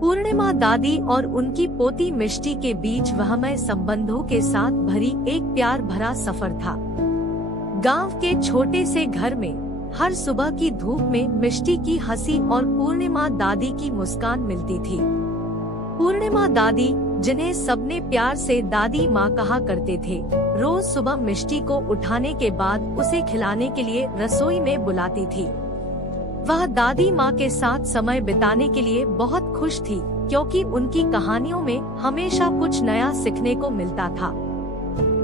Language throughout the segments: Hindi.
पूर्णिमा दादी और उनकी पोती मिष्टी के बीच वहमय संबंधों के साथ भरी एक प्यार भरा सफर था। गांव के छोटे से घर में हर सुबह की धूप में मिष्टी की हंसी और पूर्णिमा दादी की मुस्कान मिलती थी। पूर्णिमा दादी, जिन्हें सबने प्यार से दादी माँ कहा करते थे, रोज सुबह मिष्टी को उठाने के बाद उसे खिलाने के लिए रसोई में बुलाती थी। वह दादी माँ के साथ समय बिताने के लिए बहुत खुश थी, क्योंकि उनकी कहानियों में हमेशा कुछ नया सीखने को मिलता था।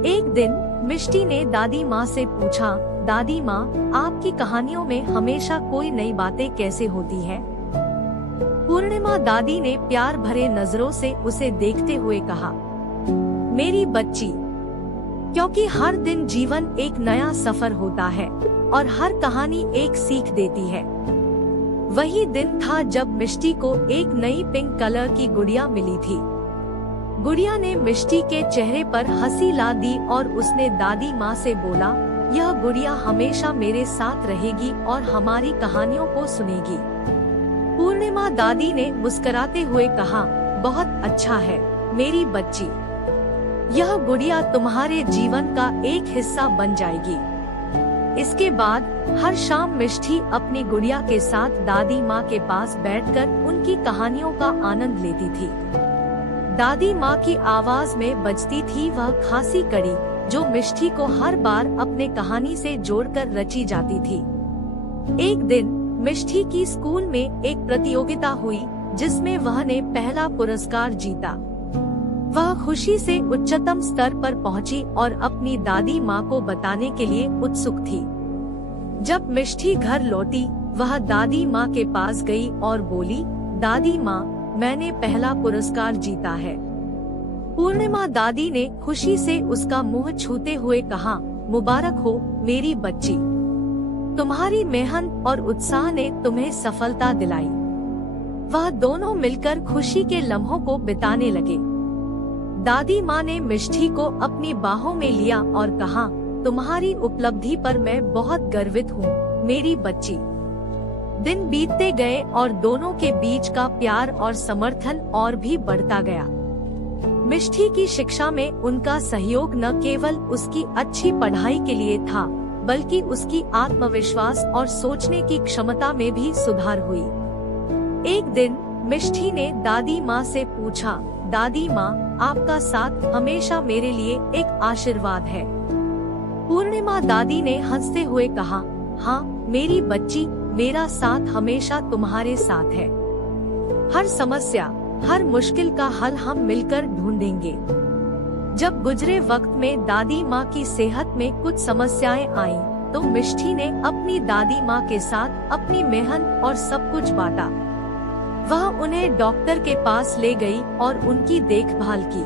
एक दिन मिष्टी ने दादी माँ से पूछा, दादी माँ, आपकी कहानियों में हमेशा कोई नई बातें कैसे होती है? पूर्णिमा दादी ने प्यार भरे नजरों से उसे देखते हुए कहा, मेरी बच्ची, क्योंकि हर दिन जीवन एक नया सफर होता है और हर कहानी एक सीख देती है। वही दिन था जब मिष्टी को एक नई पिंक कलर की गुड़िया मिली थी। गुड़िया ने मिष्टी के चेहरे पर हंसी ला दी और उसने दादी माँ से बोला, यह गुड़िया हमेशा मेरे साथ रहेगी और हमारी कहानियों को सुनेगी। पूर्णिमा दादी ने मुस्कुराते हुए कहा, बहुत अच्छा है मेरी बच्ची, यह गुड़िया तुम्हारे जीवन का एक हिस्सा बन जाएगी। इसके बाद हर शाम मिष्टी अपनी गुड़िया के साथ दादी माँ के पास बैठकर उनकी कहानियों का आनंद लेती थी। दादी माँ की आवाज में बजती थी वह खासी कड़ी, जो मिष्टी को हर बार अपने कहानी से जोड़कर रची जाती थी। एक दिन मिष्टी की स्कूल में एक प्रतियोगिता हुई, जिसमें वह ने पहला पुरस्कार जीता। वह खुशी से उच्चतम स्तर पर पहुंची और अपनी दादी माँ को बताने के लिए उत्सुक थी। जब मिष्टी घर लौटी, वह दादी माँ के पास गई और बोली, दादी माँ, मैंने पहला पुरस्कार जीता है। पूर्णिमा दादी ने खुशी से उसका मुंह छूते हुए कहा, मुबारक हो मेरी बच्ची, तुम्हारी मेहनत और उत्साह ने तुम्हें सफलता दिलाई। वह दोनों मिलकर खुशी के लम्हों को बिताने लगे। दादी माँ ने मिष्टी को अपनी बाहों में लिया और कहा, तुम्हारी उपलब्धि पर मैं बहुत गर्वित हूँ मेरी बच्ची। दिन बीतते गए और दोनों के बीच का प्यार और समर्थन और भी बढ़ता गया। मिष्टी की शिक्षा में उनका सहयोग न केवल उसकी अच्छी पढ़ाई के लिए था, बल्कि उसकी आत्मविश्वास और सोचने की क्षमता में भी सुधार हुई। एक दिन मिष्टी ने दादी माँ से पूछा, दादी माँ, आपका साथ हमेशा मेरे लिए एक आशीर्वाद है। पूर्णिमा दादी ने हंसते हुए कहा, हाँ मेरी बच्ची, मेरा साथ हमेशा तुम्हारे साथ है। हर समस्या, हर मुश्किल का हल हम मिलकर ढूंढेंगे। जब गुजरे वक्त में दादी माँ की सेहत में कुछ समस्याएं आईं, तो मिष्टी ने अपनी दादी माँ के साथ अपनी मेहनत और सब कुछ बांटा। वह उन्हें डॉक्टर के पास ले गई और उनकी देखभाल की।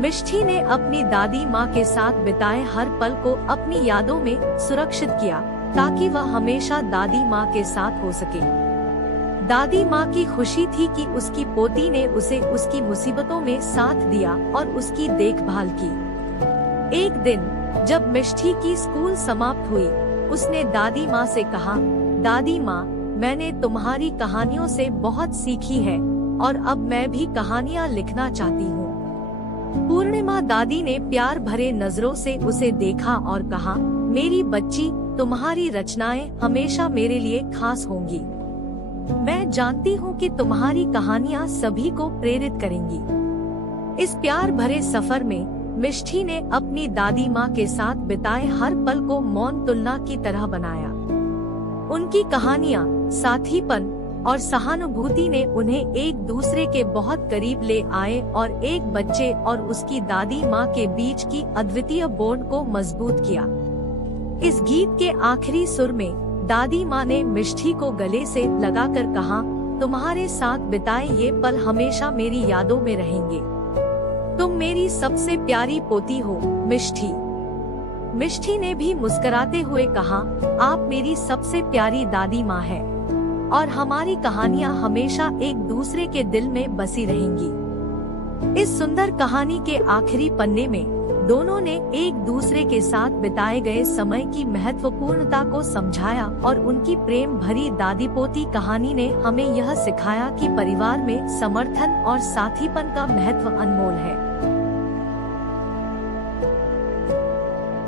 मिष्टी ने अपनी दादी माँ के साथ बिताए हर पल को अपनी यादों में सुरक्षित किया, ताकि वह हमेशा दादी माँ के साथ हो सके। दादी माँ की खुशी थी कि उसकी पोती ने उसे उसकी मुसीबतों में साथ दिया और उसकी देखभाल की। एक दिन जब मिष्टी की स्कूल समाप्त हुई, उसने दादी माँ से कहा, दादी माँ, मैंने तुम्हारी कहानियों से बहुत सीखी है और अब मैं भी कहानियाँ लिखना चाहती हूँ। पूर्णिमा दादी ने प्यार भरे नजरों से उसे देखा और कहा, मेरी बच्ची, तुम्हारी रचनाएं हमेशा मेरे लिए खास होंगी। मैं जानती हूँ कि तुम्हारी कहानियाँ सभी को प्रेरित करेंगी। इस प्यार भरे सफर में मिष्टी ने अपनी दादी माँ के साथ बिताए हर पल को मौन तुलना की तरह बनाया। उनकी कहानियाँ, साथीपन और सहानुभूति ने उन्हें एक दूसरे के बहुत करीब ले आए और एक बच्चे और उसकी दादी माँ के बीच की अद्वितीय बॉन्ड को मजबूत किया। इस गीत के आखिरी सुर में दादी माँ ने मिष्टी को गले से लगाकर कहा, तुम्हारे साथ बिताए ये पल हमेशा मेरी यादों में रहेंगे। तुम मेरी सबसे प्यारी पोती हो मिष्टी। मिष्टी ने भी मुस्कुराते हुए कहा, आप मेरी सबसे प्यारी दादी माँ है और हमारी कहानियाँ हमेशा एक दूसरे के दिल में बसी रहेंगी। इस सुंदर कहानी के आखिरी पन्ने में दोनों ने एक दूसरे के साथ बिताए गए समय की महत्वपूर्णता को समझाया और उनकी प्रेम भरी दादी पोती कहानी ने हमें यह सिखाया कि परिवार में समर्थन और साथीपन का महत्व अनमोल है।